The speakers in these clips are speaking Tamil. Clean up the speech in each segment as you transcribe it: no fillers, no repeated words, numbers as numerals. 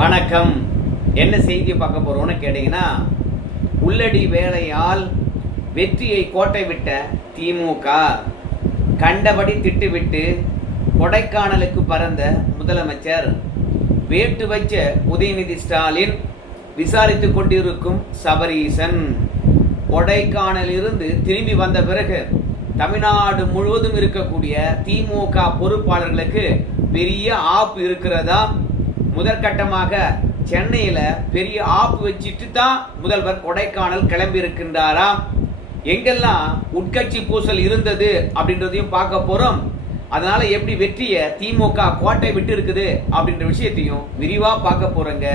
வணக்கம். என்ன செய்தி பார்க்க போறோம்னு கேட்டீங்கன்னா, உள்ளடி வேலையால் வெற்றியை கோட்டை விட்ட திமுக கண்டபடி திட்டுவிட்டு கொடைக்கானலுக்கு பறந்த முதலமைச்சர், வேட்டு வச்ச உதயநிதி ஸ்டாலின், விசாரித்துக் கொண்டிருக்கும் சபரீசன், கொடைக்கானலிருந்து திரும்பி வந்த பிறகு தமிழ்நாடு முழுவதும் இருக்கக்கூடிய திமுக பொறுப்பாளர்களுக்கு பெரிய ஆப்பு இருக்கிறதா? முதற்கட்டமாக சென்னையில பெரிய ஆப்பு வச்சுட்டு தான் முதல்வர் கொடைக்கானல் கிளம்பி இருக்கின்றாராம். எங்கெல்லாம் உட்கட்சி பூசல் இருந்தது அப்படின்றதையும் பார்க்க போறோம். அதனால எப்படி வெற்றியை திமுக கோட்டை விட்டு இருக்குது அப்படின்ற விஷயத்தையும் விரிவா பார்க்க போறோங்க.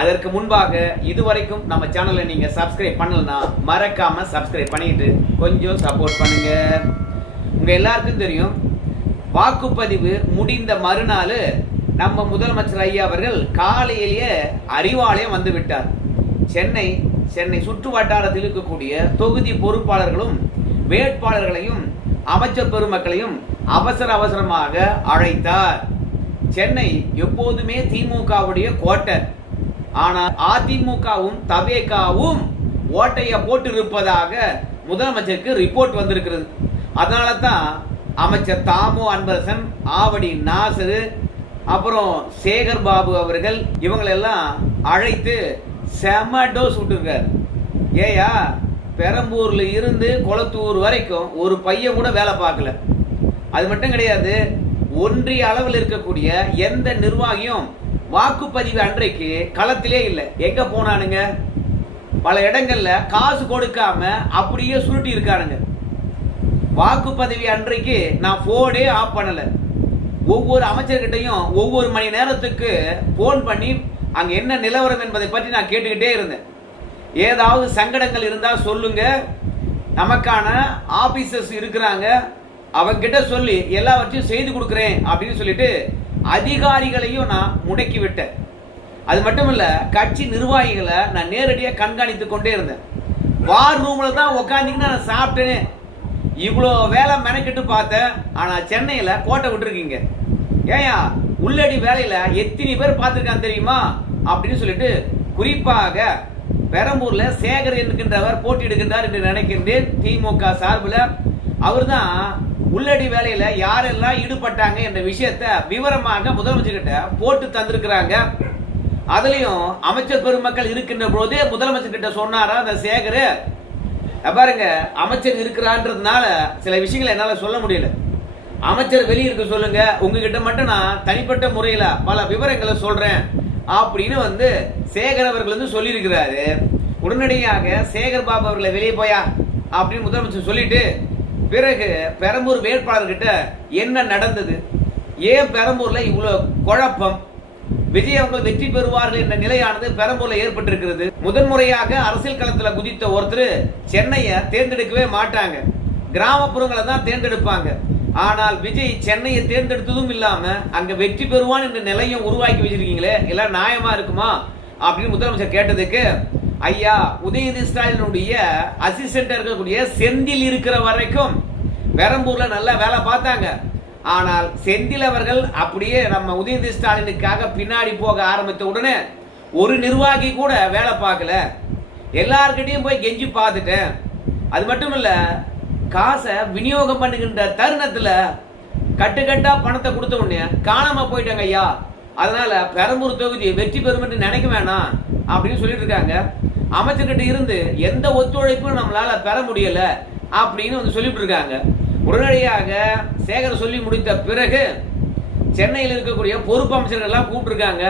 அதற்கு முன்பாக இதுவரைக்கும் நம்ம சேனலை நீங்க சப்ஸ்கிரைப் பண்ணலன்னா மறக்காம சப்ஸ்கிரைப் பண்ணிட்டு கொஞ்சம் சப்போர்ட் பண்ணுங்க. உங்க எல்லாருக்கும் தெரியும், வாக்குப்பதிவு முடிந்த மறுநாள் நம்ம முதலமைச்சர் ஐயா அவர்கள் காலையிலேயே அறிவாலயம் வந்து விட்டார். சென்னை சுற்று வட்டாரத்தில் இருக்கக்கூடிய தொகுதி பொறுப்பாளர்களும் வேட்பாளர்களையும் அமைச்சர் பெருமக்களையும் அவசரமாக அழைத்தார். சென்னை எப்போதுமே திமுகவுடைய கோட்டை. ஆனால் அதிமுகவும் தவேகாவும் ஓட்டைய போட்டு இருப்பதாக முதலமைச்சருக்கு ரிப்போர்ட் வந்திருக்கிறது. அதனால தான் அமைச்சர் தாமோ அன்பரசன், ஆவடி நாசரு, அப்புறம் சேகர் பாபு அவர்கள் இவங்களெல்லாம் அழைத்து செம டோஸ் விட்டுருக்காரு. ஏயா, பெரம்பூர்ல இருந்து கொளத்தூர் வரைக்கும் ஒரு பையன் கூட வேலை பார்க்கல. அது மட்டும் கிடையாது, ஒன்றிய அளவில் இருக்கக்கூடிய எந்த நிர்வாகியும் வாக்குப்பதிவு அன்றைக்கு களத்திலே இல்லை. எங்க போனானுங்க? பல இடங்கள்ல காசு கொடுக்காம அப்படியே சுருட்டி இருக்கானுங்க. வாக்குப்பதிவு அன்றைக்கு நான் போனே ஆஃப் பண்ணல. ஒவ்வொரு அமைச்சர்கிட்டையும் ஒவ்வொரு மணி நேரத்துக்கு போன் பண்ணி அங்க என்ன நிலவரம் என்பதை பற்றி நான் கேட்டுக்கிட்டே இருந்தேன். ஏதாவது சங்கடங்கள் இருந்தா சொல்லுங்க, நமக்கான ஆபீசர்ஸ் இருக்கிறாங்க, அவங்க கிட்ட சொல்லி எல்லாவற்றையும் செய்து கொடுக்கிறேன் அப்படின்னு சொல்லிட்டு அதிகாரிகளையும் நான் முடக்கி விட்டேன். அது மட்டும் இல்ல, கட்சி நிர்வாகிகளை நான் நேரடியாக கண்காணித்து கொண்டே இருந்தேன். வார் ரூம்ல தான் உட்காந்துக்கிட்டு நான் சாப்பிட்டேனே. இவ்வளோ வேலை மெனக்கிட்டு பார்த்தேன். ஆனா சென்னையில கோட்டை விட்டுருக்கீங்க. ஏயா, உள்ளடி வேலையில எத்தனை பேர் பார்த்திருக்கான் தெரியுமா அப்படின்னு சொல்லிட்டு, குறிப்பாக பெரம்பூர்ல சேகர் என்கின்றவர் போட்டியிடுகின்றார் என்று நினைக்கின்றேன். திமுக சார்பில் அவர் தான் உள்ளடி வேலையில யாரெல்லாம் ஈடுபட்டாங்க என்ற விஷயத்தை விவரமாக முதலமைச்சர் கிட்ட போட்டு தந்திருக்கிறாங்க. அதுலயும் அமைச்சர் பெருமக்கள் இருக்கின்ற போதே முதலமைச்சர் கிட்ட சொன்னாரா அந்த சேகர், பாருங்க அமைச்சர் இருக்கிறான்றதுனால சில விஷயங்களை என்னால சொல்ல முடியல, அமைச்சர் வெளியிருக்க சொல்லுங்க, உங்ககிட்ட மட்டும் நான் தனிப்பட்ட முறையில பல விவரங்களை சொல்றேன் அப்படின்னு சேகர் அவர்கள் சொல்லியிருக்கிறாரு. உடனடியாக சேகர் பாபு அவர்களை வெளியே போயா அப்படின்னு முதலமைச்சர் சொல்லிட்டு, பிறகு பெரம்பூர் வேட்பாளர்கிட்ட என்ன நடந்தது, ஏன் பெரம்பூர்ல இவ்வளவு குழப்பம், விஜய் அவர்கள் வெற்றி பெறுவார்கள் என்ற நிலையானது பெரம்பூர்ல ஏற்பட்டிருக்கிறது. முதன்முறையாக அரசியல் களத்துல குதித்த ஒருத்தர் சென்னையை தேர்ந்தெடுக்கவே மாட்டாங்க, கிராமப்புறங்களை தான் தேர்ந்தெடுப்பாங்க. ஆனால் விஜய் சென்னையை தேர்ந்தெடுத்ததும் இல்லாம அங்க வெற்றி பெறுவான் என்ற நிலையும் உருவாக்கி வச்சிருக்கீங்களே, எல்லாம் நியாயமா இருக்குமா அப்படின்னு முதலமைச்சர் கேட்டதுக்கு, ஐயா, உதயநிதி ஸ்டாலினுடைய அசிஸ்டன்ட் இருக்கக்கூடிய செந்தில் இருக்கிற வரைக்கும் பெரம்பூர்ல நல்லா வேலை பார்த்தாங்க. ஆனால் செந்தில் அவர்கள் அப்படியே நம்ம உதயநிதி ஸ்டாலினுக்காக பின்னாடி போக ஆரம்பித்த உடனே ஒரு நிர்வாகி கூட வேலை பார்க்கல. எல்லார்கிட்டையும் போய் கெஞ்சி பார்த்துட்டேன். அது மட்டும் இல்ல, காசை விநியோகம் பண்ணுகின்ற தருணத்துல கட்டுக்கட்டா பணத்தை கொடுத்த உடனே காணாம போயிட்டாங்க ஐயா. அதனால பெரம்பூர் தொகுதி வெற்றி பெறும் என்று நினைக்க வேணாம் அப்படின்னு சொல்லிட்டு இருக்காங்க. அமைச்சர்கிட்ட இருந்து எந்த ஒத்துழைப்பும் நம்மளால பெற முடியல அப்படின்னு சொல்லிட்டு இருக்காங்க. உடனடியாக சேகர் சொல்லி முடித்த பிறகு சென்னையில் இருக்கக்கூடிய பொறுப்பு அமைச்சர்கள் எல்லாம் கூப்பிட்டுருக்காங்க.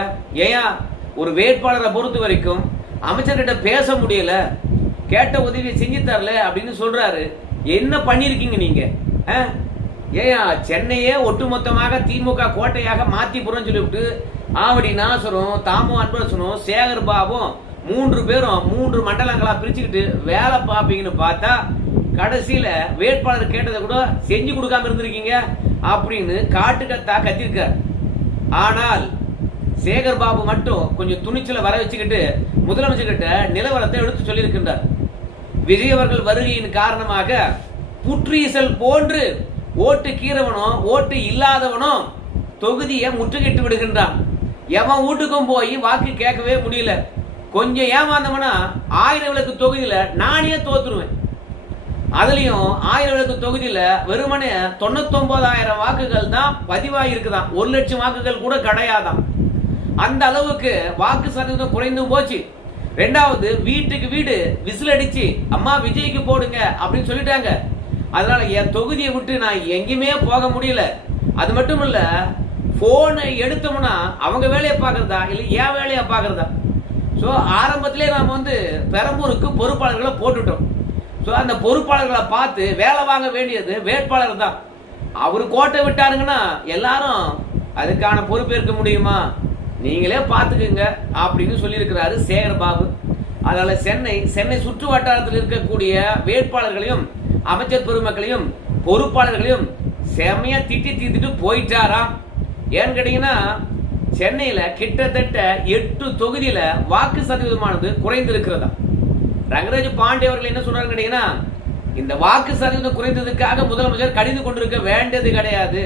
ஏயா, ஒரு வேட்பாளரை பொறுத்த வரைக்கும் அமைச்சர்கிட்ட பேச முடியல, கேட்ட உதவியை செஞ்சு தரல அப்படின்னு சொல்றாரு. என்ன பண்ணிருக்கீங்க நீங்க? ஏயா, சென்னையே ஒட்டுமொத்தமாக திமுக கோட்டையாக மாத்தி போறோம்னு சொல்லிவிட்டு ஆவடி நாசரும் தாமோ அன்பரசனும் சேகர் பாபும் 3 பேரும் 3 மண்டலங்களா பிரிச்சுக்கிட்டு வேலை பார்ப்பீங்கன்னு பார்த்தா கடைசியில வேட்பாளர் கேட்டதை கூட செஞ்சு கொடுக்காம இருந்திருக்கீங்க அப்படின்னு காட்டுக்கத்தா கத்திருக்க. ஆனால் சேகர் பாபு மட்டும் கொஞ்சம் துணிச்சல வர வச்சுக்கிட்டு முதலமைச்சர் கிட்ட நிலவரத்தை எடுத்து சொல்லியிருக்கின்றார். விஜய் அவர்கள் வருகையின் காரணமாக புற்றீசல் போன்று ஓட்டு கீறவனோ ஓட்டு இல்லாதவனோ தொகுதியை முற்றுகிட்டு விடுகின்றான். எவன் வீட்டுக்கும் போய் வாக்கு கேட்கவே முடியல. கொஞ்சம் ஏமாந்தவனா 1000 விளக்கு தொகுதியில நானே தோத்துருவேன். அதுலயும் 1000 விளக்கு தொகுதியில வெறுமனே 99,000 வாக்குகள் தான் பதிவாயிருக்குதான். 1 லட்சம் வாக்குகள் கூட கிடையாதான். அந்த அளவுக்கு வாக்கு சதவீதம் குறைந்து போச்சு. ரெண்டாவது, வீட்டுக்கு வீடு விசில் அடிச்சு அம்மா விஜய்க்கு போடுங்க அப்படின்னு சொல்லிட்டாங்க. அதனால என் தொகுதியை விட்டு நான் எங்கேயுமே போக முடியல. அது மட்டும் இல்ல, போனை எடுத்தோம்னா அவங்க வேலையை பார்க்கறதா இல்லை என் வேலையை பார்க்கறதா. ஸோ ஆரம்பத்திலே நாம பெரம்பூருக்கு பொறுப்பாளர்களை போட்டுட்டோம். ஸோ அந்த பொறுப்பாளர்களை பார்த்து வேலை வாங்க வேண்டியது வேட்பாளர் தான். அவரு கோட்டை விட்டாருங்கன்னா எல்லாரும் அதுக்கான பொறுப்பேற்க முடியுமா? நீங்களே பார்த்துக்குங்க அப்படின்னு சொல்லியிருக்கிறாரு சேகர்பாபு. அதனால சென்னை சுற்று வட்டாரத்தில் இருக்கக்கூடிய வேட்பாளர்களையும் அமைச்சர் பெருமக்களையும் பொறுப்பாளர்களையும் செம்மையா திட்டி தீர்த்துட்டு போயிட்டாராம். ஏன்னு கேட்டீங்கன்னா, சென்னையில கிட்டத்தட்ட 8 தொகுதியில வாக்கு சதவீதமானது குறைந்திருக்கிறதா. ரங்கராஜ் பாண்டே அவர்கள் என்ன சொல்றாங்க கேட்டீங்கன்னா, இந்த வாக்கு சதவீதம் குறைந்ததுக்காக முதலமைச்சர் கடிந்து கொண்டிருக்க வேண்டியது கிடையாது.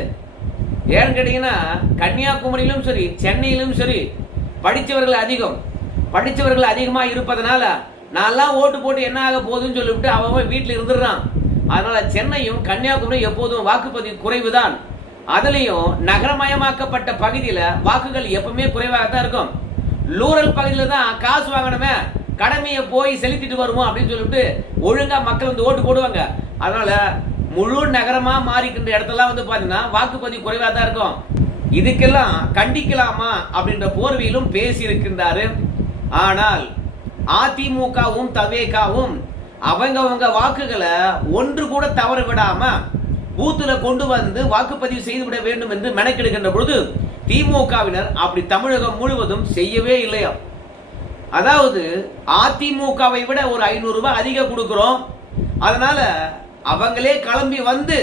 ஏன்னு கேட்டீங்கன்னா, கன்னியாகுமரியிலும் சரி சென்னையிலும் சரி படிச்சவர்கள் அதிகமா இருப்பதனால நான்லாம் ஓட்டு போட்டு என்ன ஆக போகுதுன்னு சொல்லிவிட்டு அவன் வீட்டில் இருந்துடுறான். அதனால சென்னையும் கன்னியாகுமரி எப்போதும் வாக்குப்பதிவு குறைவுதான். அதுலயும் நகரமயமாக்கப்பட்ட பகுதியில வாக்குகள் எப்பவுமே குறைவாகத்தான் இருக்கும். ரூரல் பகுதியில தான் காசு வாங்கணுமே, கடமையை போய் செலுத்திட்டு வருவோம் அப்படின்னு சொல்லிட்டு ஒழுங்கா மக்கள் ஓட்டு போடுவாங்க. அதனால முழு நகரமா மாறிக்கின்ற இடத்தெல்லாம் பாத்தீங்கன்னா வாக்குப்பதிவு குறைவா தான் இருக்கும். இதுக்கெல்லாம் கண்டிக்கலாமா அப்படின்ற போர்வையிலும் பேசி இருக்கின்றாரு. ஆனால் அதிமுகவும் தவேகாவும் அவங்க வாக்குகளை ஒன்று கூட தவற விடாம பூத்துல கொண்டு வந்து வாக்குப்பதிவு செய்து விட வேண்டும் என்று மெனக்கெடுக்கின்ற பொழுது திமுகவினர் அப்படி தமிழகம் முழுவதும் செய்யவே இல்லையா. அதாவது அதிமுகவை விட ஒரு 500 ரூபாய் அதிகம் கொடுக்கிறோம், அதனால அவங்களே கிளம்பி வந்து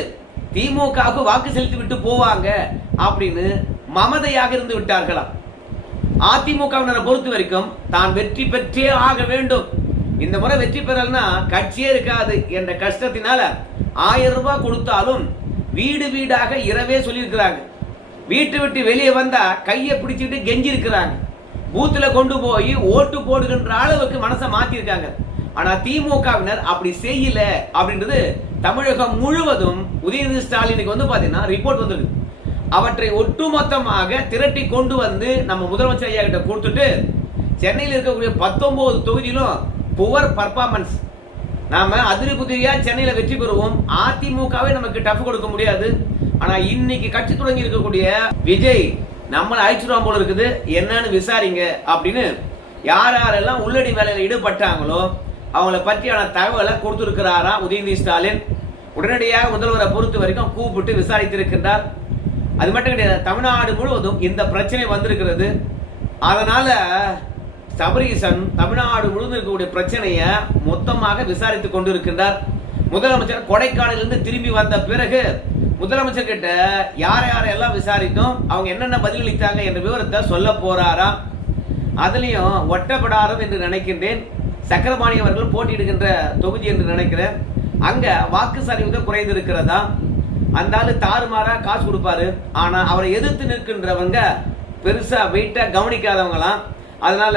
திமுகவுக்கு வாக்கு செலுத்தி விட்டு போவாங்க அப்படின்னு மமதையாக இருந்து விட்டார்களாம். அதிமுகவினரை பொறுத்த வரைக்கும் தான் வெற்றி பெற்றே ஆக வேண்டும், இந்த முறை வெற்றி பெறலன்னா கட்சியே இருக்காது என்ற கஷ்டத்தினால 1000 ரூபாய் கொடுத்தாலும் வீடு வீடாக இரவே சொல்லியிருக்கிறாங்க. வீட்டு விட்டு வெளியே வந்தா கையை பிடிச்சிட்டு கெஞ்சி இருக்கிறாங்க. பூத்துல கொண்டு போய் ஓட்டு போடுகின்ற அளவுக்கு மனசை மாத்திருக்காங்க. ஆனா திமுகவினர் அப்படி செய்யல அப்படின்றது தமிழகம் முழுவதும் உதயநிதி ஸ்டாலினுக்கு பாத்தீங்கன்னா ரிப்போர்ட் வந்திருக்கு. அவற்றை ஒட்டுமொத்தமாக திரட்டி கொண்டு வந்து நம்ம முதலமைச்சர் ஐயா கிட்ட கொடுத்துட்டு சென்னையில் இருக்கக்கூடிய 19 தொகுதியிலும் புவர் பர்ஃபார்மன்ஸ், நாம அதிரி புதிரியா சென்னையில வெற்றி பெறுவோம், அதிமுகவே நமக்கு டஃப் கொடுக்க முடியாது. ஆனா இன்னைக்கு கட்சி தொடங்கி இருக்கக்கூடிய விஜய் நம்மளை அழிச்சிருவான் போல இருக்குது, என்னன்னு விசாரிங்க அப்படின்னு யாரெல்லாம் உள்ளடி வேலையில ஈடுபட்டாங்களோ அவங்கள பற்றியான தகவலை கொடுத்திருக்கிறாரா உதயநிதி ஸ்டாலின். உடனடியாக முதல்வரை பொறுத்த வரைக்கும் கூப்பிட்டு விசாரித்திருக்கின்றார். அது மட்டும் கிடையாது, தமிழ்நாடு முழுவதும் இந்த பிரச்சனை வந்திருக்கிறது. அதனால சபரீசன் தமிழ்நாடு முழுவதும் இருக்கக்கூடிய பிரச்சனையை மொத்தமாக விசாரித்துக் கொண்டிருக்கின்றார். முதலமைச்சர் கொடைக்கானலிருந்து திரும்பி வந்த பிறகு முதலமைச்சர் கிட்ட யாரெல்லாம் விசாரித்தோம், அவங்க என்னென்ன பதிலளித்தாங்க என்ற விவரத்தை சொல்ல போறாராம். அதுலயும் ஒட்டப்படாரம் என்று நினைக்கின்றேன், சக்கரபாணி அவர்கள் போட்டியிடுகின்ற தொகுதி என்று நினைக்கிறேன். அங்க வாக்கு சதவீதம் குறைந்து இருக்கிறதா. அந்த ஆளு தாறுமாறா காசு கொடுப்பாரு, ஆனா அவரை எதிர்த்து நிற்கின்றவங்க பெருசா வெயிட்டா கவனிக்காதவங்களாம். அதனால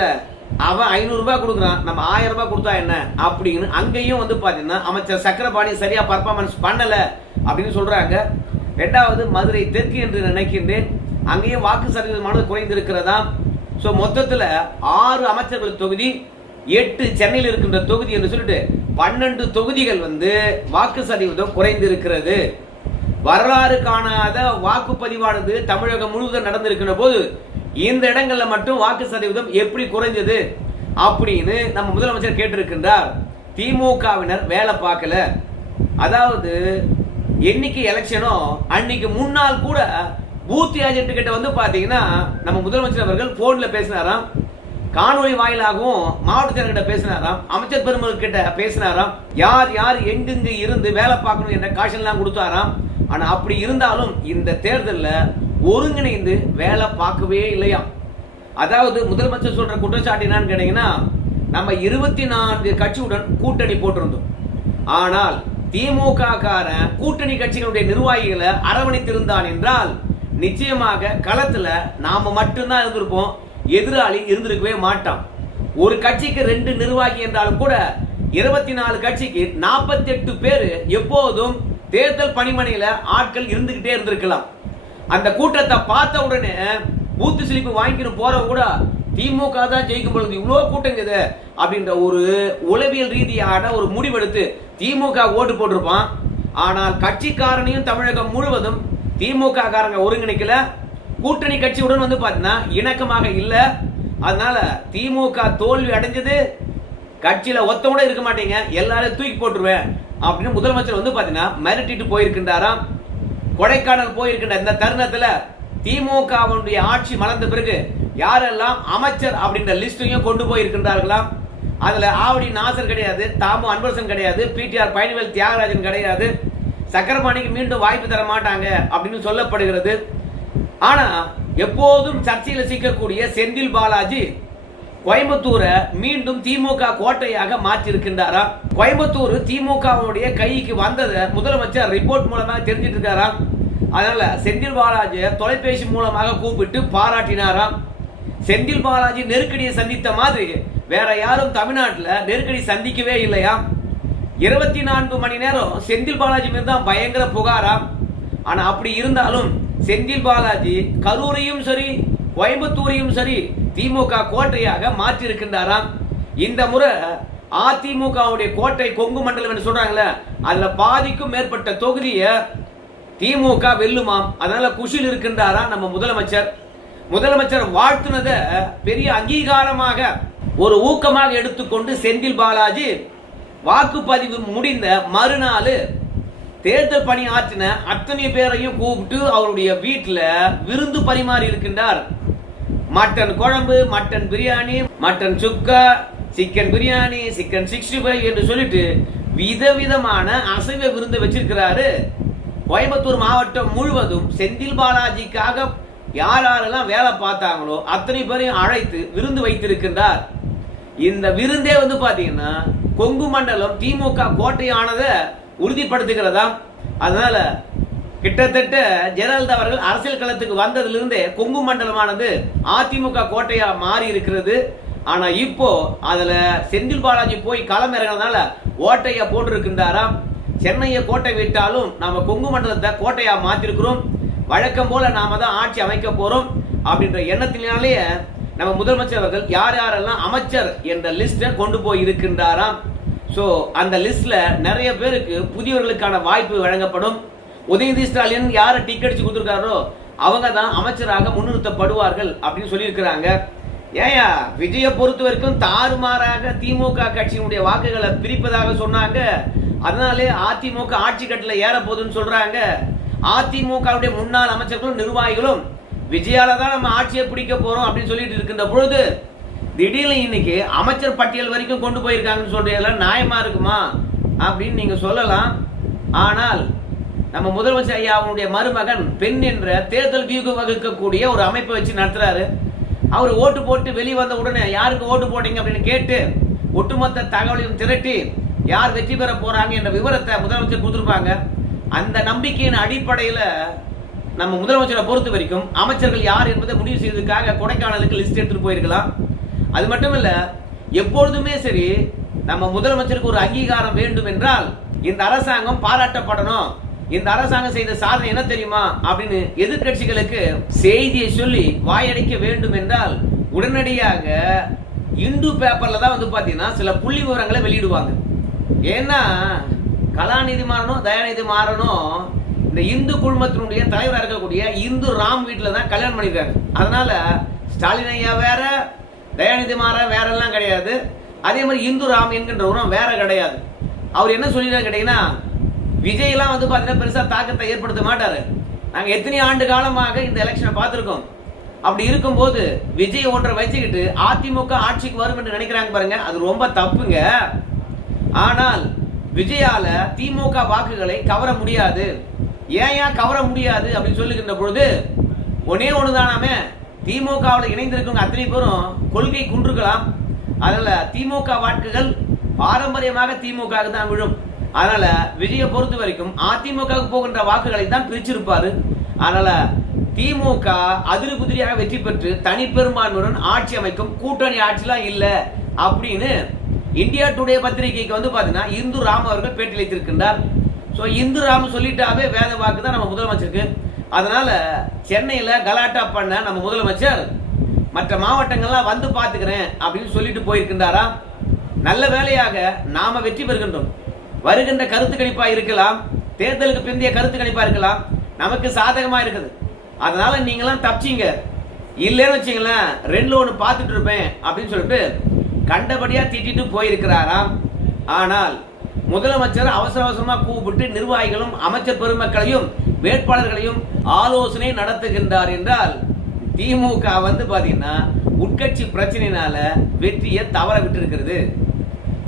அவன் 500 ரூபாய் கொடுக்குறான், நம்ம 1000 ரூபாய் கொடுத்தா என்ன அப்படின்னு அங்கேயும் பாத்தீங்கன்னா அமைச்சர் சக்கரபாணி சரியா பர்ஃபார்மன்ஸ் பண்ணல அப்படின்னு சொல்றாங்க. இரண்டாவது மதுரை தெற்கு என்று நினைக்கின்றேன், அங்கேயும் வாக்கு சதவீதமானது குறைந்து இருக்கிறதா. ஸோ மொத்தத்தில் 6 அமைச்சர்கள் தொகுதி, 8 சென்னையில் இருக்கின்ற தொகுதி என்று சொல்லிட்டு 12 தொகுதிகள் வாக்கு சதவீதம் குறைந்து இருக்கிறது. வரலாறு காணாத வாக்குப்பதிவானது தமிழகம் முழுவதும் நடந்திருக்கிற போது இந்த இடங்கள்ல மட்டும் வாக்கு சதவீதம் எப்படி குறைஞ்சது அப்படின்னு நம்ம முதலமைச்சர் கேட்டிருக்கின்றார். திமுகவினர் வேலை பார்க்கல. அதாவது என்னைக்கு எலெக்ஷனோ அன்னைக்கு முன்னால் கூட பூத் ஏஜென்ட் கிட்ட பாத்தீங்கன்னா நம்ம முதலமைச்சர் அவர்கள் போன்ல பேசினாராம், காணொலி வாயிலாகவும் மாவட்ட செயலர்கிட்ட பேசினாராம், அமைச்சர் பெருமக்கள் கிட்ட பேசினாராம், யார் யார் எங்கெங்கு இருந்து வேலை பார்க்கணும் என்ற காஷன் எல்லாம் கொடுத்தாராம். ஆனா அப்படி இருந்தாலும் இந்த தேர்தலில் ஒருங்கிணைந்து வேலை பார்க்கவே இல்லையா. அதாவது முதலமைச்சர் சொல்ற குற்றச்சாட்டு என்னன்னு கேட்டீங்கன்னா, நம்ம 24 கட்சியுடன் கூட்டணி போட்டிருந்தோம், ஆனால் திமுக காரன் கூட்டணி கட்சிகளுடைய நிர்வாகிகளை அரவணைத்திருந்தான் என்றால் நிச்சயமாக களத்துல நாம மட்டும்தான் இருந்திருப்போம், எதிராளி இருந்திருக்கவே மாட்டான். ஒரு கட்சிக்கு 2 நிர்வாகி என்றாலும் கூட 24 கட்சிக்கு 48 பேர் எப்போதும் தேர்தல் பணிமனையில ஆட்கள் இருந்துகிட்டே இருந்திருக்கலாம். அந்த கூட்டத்தை பார்த்த உடனே பூத்து சிலிப்பு வாங்கிட்டு போறவங்க கூட திமுக தான் ஜெயிக்கும் பொழுது இவ்வளவு கூட்டங்குது அப்படின்ற ஒரு உளவியல் ரீதியான ஒரு முடிவெடுத்து திமுக ஓட்டு போட்டிருப்பான். ஆனால் கட்சிக்காரனையும் தமிழகம் முழுவதும் திமுக காரங்க ஒருங்கிணைக்கல. கூட்டணி கட்சியுடன் வந்து பாத்தீங்கன்னா இணக்கமாக இல்ல. அதனால திமுக தோல்வி அடைஞ்சது. கட்சியில ஒத்த கூட இருக்க மாட்டீங்க, எல்லாரும் தூக்கி போட்டுருவேன் அப்படின்னு முதலமைச்சர் வந்து பாத்தீங்கன்னா மிரட்டிட்டு போயிருக்கின்றாராம். கொடைக்கானல் போயிருக்கின்ற இந்த தருணத்துல திமுகவுடைய ஆட்சி மலர்ந்த பிறகு யாரெல்லாம் அமைச்சர் அப்படின்ற லிஸ்டையும் கொண்டு போயிருக்கின்றார்களாம். அதுல ஆவடி நாசர் கிடையாது, தாமு அன்பரசன் கிடையாது, பிடிஆர் பழனிவேல் தியாகராஜன் கிடையாது, சக்கரபாணிக்கு மீண்டும் வாய்ப்பு தர மாட்டாங்க அப்படின்னு சொல்லப்படுகிறது. ஆனா எப்போதும் சர்ச்சையில் சிக்கக்கூடிய செந்தில் பாலாஜி கோயம்புத்தூரை மீண்டும் திமுக கோட்டையாக மாற்றி இருக்கின்றாராம். கோயம்புத்தூர் திமுகவுடைய கைக்கு வந்ததை முதலமைச்சர் ரிப்போர்ட் மூலமாக தெரிஞ்சிட்டு இருக்காராம். அதனால செந்தில் பாலாஜி தொலைபேசி மூலமாக கூப்பிட்டு பாராட்டினாராம். செந்தில் பாலாஜி நெருக்கடியை சந்தித்த மாதிரி வேற யாரும் தமிழ்நாட்டில் நெருக்கடி சந்திக்கவே இல்லையா. 24 மணி நேரம் செந்தில் பாலாஜி மீது தான் பயங்கர புகாராம். ஆனா அப்படி இருந்தாலும் செந்தில் பாலாஜி கரூரையும் சரி கோயம்புத்தூரையும் சரி திமுக கோட்டையாக மாற்றி இருக்கின்றாராம். இந்த முறை அதிமுகவுடைய கோட்டை கொங்கு மண்டலம் என்று சொல்றாங்களே, அதுல பாதிக்கும் மேற்பட்ட தொகுதியை திமுக வெல்லுமாம். அதனால குஷில் இருக்கின்றாரா நம்ம முதலமைச்சர். முதலமைச்சர் வாழ்த்துனத பெரிய அங்கீகாரமாக ஒரு ஊக்கமாக எடுத்துக்கொண்டு செந்தில் பாலாஜி வாக்குப்பதிவு முடிந்த மறுநாள் தேர்தல் பணி ஆற்றின அத்தனை பேரையும் கூப்பிட்டு அவருடைய வீட்டில் விருந்து பரிமாறி இருக்கின்றார். மட்டன் குழம்பு, மட்டன் பிரியாணி, மட்டன் சுக்கா, சிக்கன் பிரியாணி, சிக்கன் 65 என்று சொல்லிட்டு விதவிதமான அசைவ விருந்து வச்சிருக்கிறாரு. கோயம்புத்தூர் மாவட்டம் முழுவதும் செந்தில் பாலாஜிக்காக யாரெல்லாம் வேலை பார்த்தாங்களோ அத்தனை பேரையும் அழைத்து விருந்து வைத்திருக்கின்றார். இந்த விருந்தே வந்து பாத்தீங்கன்னா கொங்கு மண்டலம் திமுக கோட்டையானதை உறுதிப்படுத்துகிறதா. அதனால கிட்டத்தட்ட ஜெயலலிதா அவர்கள் அரசியல் களத்துக்கு வந்ததிலிருந்தே கொங்கு மண்டலமானது அதிமுக கோட்டையா மாறி இருக்கிறது. ஆனா இப்போ அதுல செந்தில் பாலாஜி போய் களம் இறங்கினதால ஓட்டையா போட்டிருக்கின்றாராம். சென்னையை கோட்டை விட்டாலும் நாம கொங்கு மண்டலத்தை கோட்டையா மாத்திருக்கிறோம், வழக்கம் போல நாம தான் ஆட்சி அமைக்க போறோம் அப்படின்ற எண்ணத்தினாலேயே நம்ம முதலமைச்சர் அவர்கள் யார் யாரெல்லாம் அமைச்சர் என்ற லிஸ்ட கொண்டு போய் இருக்கின்றாராம். சோ அந்த லிஸ்ட்ல நிறைய பேருக்கு புதியவர்களுக்கான வாய்ப்பு வழங்கப்படும். உதயநிதி ஸ்டாலின் யாரை டிக்கெட் கொடுத்திருக்காரோ அவங்க தான் அமைச்சராக முன்னிறுத்தப்படுவார்கள் அப்படின்னு சொல்லியிருக்கிறாங்க. ஏயா விஜயை பொறுத்த வரைக்கும் தாறுமாறாக திமுக கட்சியினுடைய வாக்குகளை பிரிப்பதாக சொன்னாங்க. அதனாலே அதிமுக ஆட்சி கட்டில ஏற போகுதுன்னு சொல்றாங்க. அதிமுகவுடைய முன்னாள் அமைச்சர்களும் நிர்வாகிகளும் விஜயால தான் நம்ம ஆட்சியை பிடிக்க போறோம் அப்படின்னு சொல்லிட்டு இருக்கின்ற பொழுது திடீர்னு இன்னைக்கு அமைச்சர் பட்டியல் வரைக்கும் கொண்டு போயிருக்காங்கன்னு சொல்றதெல்லாம் நியாயமா இருக்குமா அப்படின்னு நீங்க சொல்லலாம். ஆனால் நம்ம முதலமைச்சர் ஐயாவுடைய மருமகன் பெண் என்ற தேர்தல் வியூகம் வகுக்கக்கூடிய ஒரு அமைப்பை வச்சு நடத்துறாரு. அவர் ஓட்டு போட்டு வெளியே வந்த உடனே யாருக்கு ஓட்டு போட்டீங்க அப்படின்னு கேட்டு ஒட்டுமொத்த தகவலையும் திரட்டி யார் வெற்றி பெற போறாங்க என்ற விவரத்தை முதலமைச்சர் கொடுத்துருப்பாங்க. அந்த நம்பிக்கையின் அடிப்படையில் நம்ம முதலமைச்சரை பொறுத்த வரைக்கும் அமைச்சர்கள் யார் என்பதை முடிவு செய்வதற்காக கொடைக்கானலுக்கு லிஸ்ட் எடுத்துட்டு போயிருக்கலாம். அது மட்டும் இல்ல, எப்பொழுதுமே சரி நம்ம முதலமைச்சருக்கு ஒரு அங்கீகாரம் வேண்டும் என்றால் இந்த அரசாங்கம் பாராட்டப்படணும். இந்த அரசாங்கம் செய்த சாதனை என்ன தெரியுமா அப்படின்னு எதிர்கட்சிகளுக்கு செய்தியை சொல்லி வாயடைக்க வேண்டும் என்றால் உடனடியாக இந்து பேப்பர்ல தான் வந்து பாத்தீங்கன்னா சில புள்ளி விவரங்களை வெளியிடுவாங்க. ஏன்னா கலாநிதி மாறனும் தயாநிதி மாறனும் இந்த இந்து குழுமத்தினுடைய தலைவராக இருக்கக்கூடிய இந்து ராம் வீட்டில் தான் கல்யாணம் பண்ணிருக்காங்க. அதனால ஸ்டாலின் ஐயா வேற, தயாநிதி மாறன் வேற எல்லாம் கிடையாது. அதே மாதிரி இந்து ராம் என்கின்றவரும் வேற கிடையாது. அவர் என்ன சொல்லிடுறாரு கேட்டீங்கன்னா, விஜய்லாம் வந்து பாத்தீங்கன்னா பெருசா தாக்கத்தை ஏற்படுத்த மாட்டாரு. நாங்க எத்தனை ஆண்டு காலமாக இந்த எலெக்ஷனை பார்த்திருக்கோம். அப்படி இருக்கும்போது விஜய் ஒன்றை வச்சுக்கிட்டு அதிமுக ஆட்சிக்கு வரும் என்று நினைக்கிறாங்க பாருங்க, அது ரொம்ப தப்புங்க. ஆனால் விஜயால திமுக வாக்குகளை கவர முடியாது. ஏன் கவர முடியாது அப்படின்னு சொல்லுகின்ற பொழுது ஒன்னே ஒண்ணுதானாமே, திமுகவில் இணைந்திருக்கவங்க அத்தனை பேரும் கொள்கை குன்றுக்கலாம். அதனால திமுக வாக்குகள் பாரம்பரியமாக திமுக தான் விழும். அதனால விஜயை பொறுத்த வரைக்கும் அதிமுக போகின்ற வாக்குகளை தான் பிரிச்சிருப்பாரு. அதனால திமுக அதிரி குதிரியாக வெற்றி பெற்று தனிப்பெரும்பான்மையுடன் ஆட்சி அமைக்கும், கூட்டணி ஆட்சிலாம் இல்ல அப்படின்னு இந்தியா டுடே பத்திரிகைக்கு வந்து பாத்தீங்கன்னா இந்து ராம் அவர்கள் பேட்டியளித்திருக்கின்றார். ஸோ இந்து ராம் சொல்லிட்டாவே வேத வாக்கு தான் நம்ம முதலமைச்சருக்கு. அதனால சென்னையில கலாட்டா பண்ண நம்ம முதலமைச்சர் மற்ற மாவட்டங்கள்லாம் வந்து பாத்துக்கிறேன் அப்படின்னு சொல்லிட்டு போயிருக்கின்றாரா. நல்ல வேலையாக நாம வெற்றி பெறுகின்றோம். வருகின்ற கருத்து கணிப்பா இருக்கலாம், தேர்தலுக்கு பிந்தைய கருத்து கணிப்பா இருக்கலாம், நமக்கு சாதகமா இருக்குது. அதனால நீங்களாம் தப்பிச்சிங்க, இல்லைன்னு வச்சுங்களேன் ரெண்டுல ஒன்று பார்த்துட்டு இருப்பேன் அப்படின்னு சொல்லிட்டு கண்டபடியா திட்டிட்டு போயிருக்கிறாராம். ஆனால் முதலமைச்சர் அவசர அவசரமா கூப்பிட்டு நிர்வாகிகளும் அமைச்சர் பெருமக்களையும் வேட்பாளர்களையும் ஆலோசனை நடத்துகின்றார் என்றால் திமுக வந்து பாத்தீங்கன்னா உட்கட்சி பிரச்சனையினால வெற்றியை தவற விட்டு இருக்கிறது.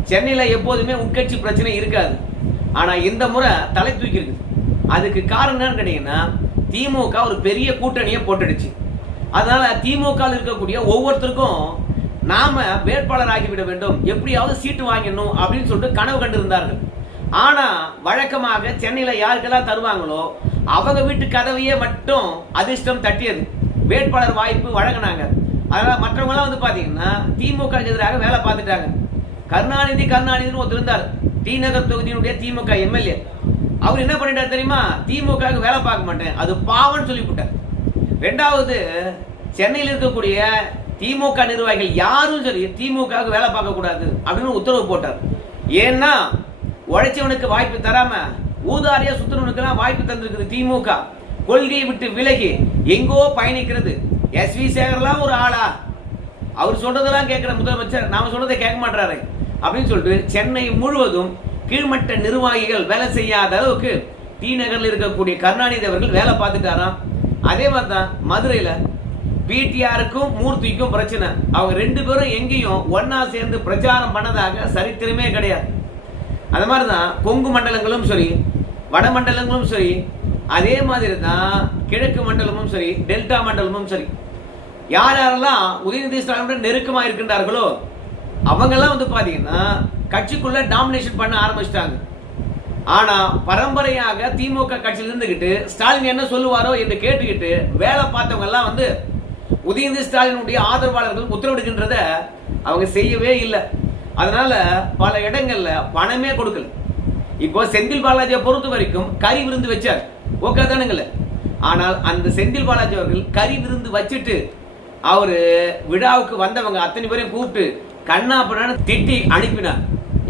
சென்னையில எப்போதுமே உட்கட்சி பிரச்சனை இருக்காது, ஆனா இந்த முறை தலை தூக்கி இருக்குது. அதுக்கு காரணம் என்னன்னு கேட்டீங்கன்னா திமுக ஒரு பெரிய கூட்டணியை போட்டுடுச்சு. அதனால திமுக இருக்கக்கூடிய ஒவ்வொருத்தருக்கும் நாம வேட்பாளர் ஆகிவிட வேண்டும், எப்படியாவது சீட்டு வாங்கிடணும் அப்படின்னு சொல்லிட்டு கனவு கண்டிருந்தார்கள். ஆனா வழக்கமாக சென்னையில யாருக்கெல்லாம் தருவாங்களோ அவங்க வீட்டு கதவையே மட்டும் அதிர்ஷ்டம் தட்டியது, வேட்பாளர் வாய்ப்பு வழங்கினாங்க. அதனால மற்றவங்க எல்லாம் வந்து பாத்தீங்கன்னா திமுக எதிராக வேலை பார்த்துட்டாங்க. கருணாநிதினு ஒருத்தர் இருந்தார், டி நகர் தொகுதியினுடைய திமுக எம்எல்ஏ. அவர் என்ன பண்ணிட்டார் தெரியுமா? திமுக வேலை பார்க்க மாட்டேன், அது பாவம்னு சொல்லிவிட்டார். ரெண்டாவது, சென்னையில் இருக்கக்கூடிய திமுக நிர்வாகிகள் யாரும் சரி திமுக வேலை பார்க்க கூடாது அப்படின்னு உத்தரவு போட்டார். ஏன்னா உழைச்சவனுக்கு வாய்ப்பு தராம ஊதாரியா சுத்தனவனுக்கு வாய்ப்பு தந்திருக்குது திமுக. கொள்கையை விட்டு விலகி எங்கோ பயணிக்கிறது. எஸ்.வி. சேகர்லாம் ஒரு ஆளா? அவர் சொல்றதெல்லாம் கேட்கிற முதலமைச்சர் நாம சொல்றதை கேட்க மாட்டாரு அப்படின்னு சொல்லிட்டு சென்னை முழுவதும் கீழ்மட்ட நிர்வாகிகள் வேலை செய்யாத அளவுக்கு டி நகர்ல இருக்கக்கூடிய கருணாநிதி அவர்கள் வேலை பார்த்துட்டாராம். அதே மாதிரி தான் மதுரையில பிடிஆருக்கும் மூர்த்திக்கும் பிரச்சனை. அவங்க ரெண்டு பேரும் எங்கேயும் ஒன்னா சேர்ந்து பிரச்சாரம் பண்ணதாக சரித்திரமே கிடையாது. அது மாதிரிதான் கொங்கு மண்டலங்களும் சரி, வட மண்டலங்களும் சரி, அதே மாதிரி தான் கிழக்கு மண்டலமும் சரி, டெல்டா மண்டலமும் சரி. யார் யாரெல்லாம் உதயநிதி ஸ்டாலினுடன் நெருக்கமா இருக்கின்றார்களோ அவங்கெல்லாம் வந்து பாத்தீங்கன்னா கட்சிக்குள்ள டாமினேஷன் பண்ண ஆரம்பிச்சிட்டாங்க. ஆனா பரம்பரையாக திமுக கட்சியில் இருந்துகிட்டு ஸ்டாலின் என்ன சொல்லுவாரோ என்று கேட்டுக்கிட்டு வேலை பார்த்தவங்க எல்லாம் வந்து உதயநிதி ஸ்டாலினுடைய ஆதரவாளர்கள் உத்தரவிடுகின்றத அவங்க செய்யவே இல்லை. அதனால பல இடங்கள்ல பணமே கொடுக்கல. இப்போ செந்தில் பாலாஜியை பொறுத்த வரைக்கும் கறி விருந்து வச்சார், ஓகே தானுங்கள. ஆனால் அந்த செந்தில் பாலாஜி அவர்கள் கறி விருந்து வச்சுட்டு அவரு விழாவுக்கு வந்தவங்க அத்தனை பேரையும் கூப்பிட்டு கண்ணா பண்ணு திட்டி அனுப்பினார்.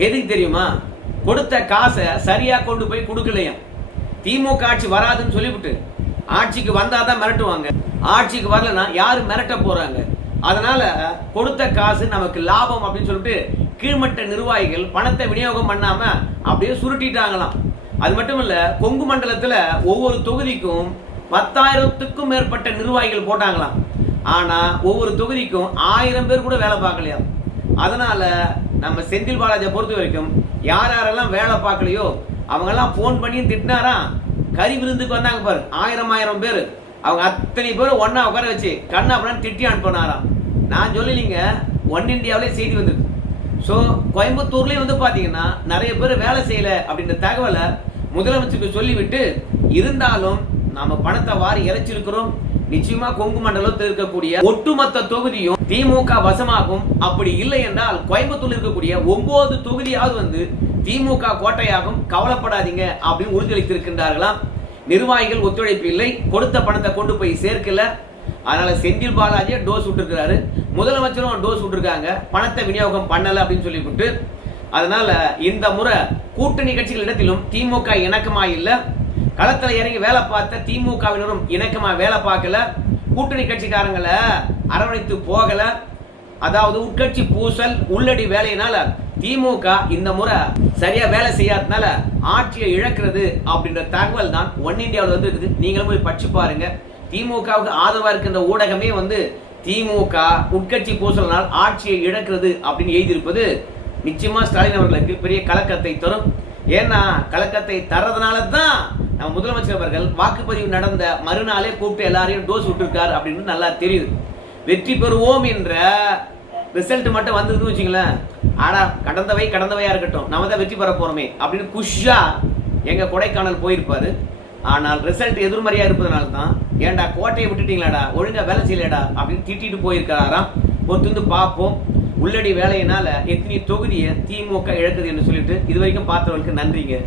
எதுக்கு தெரியுமா? கொடுத்த காசை சரியா கொண்டு போய் கொடுக்கலையா. திமுக ஆட்சி வராதுன்னு சொல்லிவிட்டு ஆட்சிக்கு வந்தாதான் மிரட்டுவாங்க, ஆட்சிக்கு வரலன்னா யாரு மிரட்ட போறாங்க. அதனால கொடுத்த காசு நமக்கு லாபம் அப்படின்னு சொல்லிட்டு கீழ்மட்ட நிர்வாகிகள் பணத்தை விநியோகம் பண்ணாம அப்படியே சுருட்டிட்டாங்களாம். அது மட்டும் இல்ல, கொங்கு மண்டலத்துல ஒவ்வொரு தொகுதிக்கும் 10,000க்கும் மேற்பட்ட நிர்வாகிகள் போட்டாங்களாம். ஆனா ஒவ்வொரு தொகுதிக்கும் 1000 பேர் கூட வேலை பார்க்கலையா. அதனால நம்ம செந்தில் பாலாஜியை பொறுத்த வரைக்கும் யார் யாரெல்லாம் வேலை பார்க்கலையோ அவங்க எல்லாம் போன் பண்ணி திட்டினாராம். கறி விருந்துக்கு வந்தாங்க பாரு 1000 பேர், அவங்க அத்தனை பேரும் ஒன்னா உட்கார வச்சு கண்ணா அப்படின்னு திட்டி அனுப்பினாராம். நான் சொல்லலீங்க, ஒன் இந்தியாவிலே செய்தி வந்திருக்கு. ஸோ கோயம்புத்தூர்லயும் வந்து பாத்தீங்கன்னா நிறைய பேர் வேலை செய்யல அப்படின்ற தகவலை முதலமைச்சருக்கு சொல்லிவிட்டு, இருந்தாலும் நாம பணத்தை வாரி இறைச்சிருக்கிறோம், நிச்சயமா கொங்கு மண்டலத்தில் இருக்கக்கூடிய ஒட்டுமொத்த தொகுதியும் திமுக வசமாகும். அப்படி இல்லை என்றால் கோயம்புத்தூர் இருக்கக்கூடிய 9 தொகுதியாவது வந்து திமுக கோட்டையாகும், கவலைப்படாதீங்க அப்படின்னு உறுதியளித்திருக்கின்றார்களாம். நிர்வாகிகள் ஒத்துழைப்பு இல்லை, கொடுத்த பணத்தை கொண்டு போய் சேர்க்கல. அதனால செந்தில் பாலாஜியை டோஸ் விட்டுருக்காரு, முதலமைச்சரும் டோஸ் விட்டுருக்காங்க, பணத்தை விநியோகம் பண்ணல அப்படின்னு சொல்லிவிட்டு. அதனால இந்த முறை கூட்டணி கட்சிகள் இடத்திலும் திமுக இணக்கமா இல்ல. களத்துல இறங்கி வேலை பார்த்த திமுகவினரும் இணக்கமா வேலை பார்க்கல. கூட்டணி கட்சிக்காரங்களை அரவணைத்து போகல. அதாவது உட்கட்சி பூசல் உள்ளடி வேலையினால திமுக இந்த முறை சரியா வேலை செய்யாதனால ஆட்சியை இழக்கிறது அப்படின்ற தகவல் தான் ஒன் இந்தியாவில் வந்து இருக்குது. நீங்களும் போய் படிச்சு பாருங்க. திமுகவுக்கு ஆதரவா இருக்கின்ற ஊடகமே வந்து திமுக உட்கட்சி பூசலினால் ஆட்சியை இழக்கிறது அப்படின்னு எழுதியிருப்பது நிச்சயமா ஸ்டாலின் அவர்களுக்கு பெரிய கலக்கத்தை தரும். ஏன்னா கலக்கத்தை தரதுனால தான் நம்ம முதலமைச்சர் அவர்கள் வாக்குப்பதிவு நடந்த மறுநாளே கூப்பிட்டு எல்லாரையும் டோஸ் விட்டுருக்காரு அப்படின்னு நல்லா தெரியுது. வெற்றி பெறுவோம் என்ற ரிசல்ட் மட்டும் வந்ததுன்னு வச்சுங்களேன், ஆனா கடந்தவையா இருக்கட்டும், நம்ம தான் வெற்றி பெற போறோமே அப்படின்னு குஷா எங்க கொடைக்கானல் போயிருப்பாரு. ஆனால் ரிசல்ட் எதிர்மறையா இருப்பதனால தான் ஏன்டா கோட்டையை விட்டுட்டீங்களாடா, ஒழுங்கா வேலை செய்யலடா அப்படின்னு திட்டிட்டு போயிருக்காராம். பொறுத்து பார்ப்போம் உள்ளடி வேலையினால எத்தனை தொகுதியை திமுக இழக்குது என்று சொல்லிட்டு இது வரைக்கும் பார்த்தவர்களுக்கு நன்றிங்க.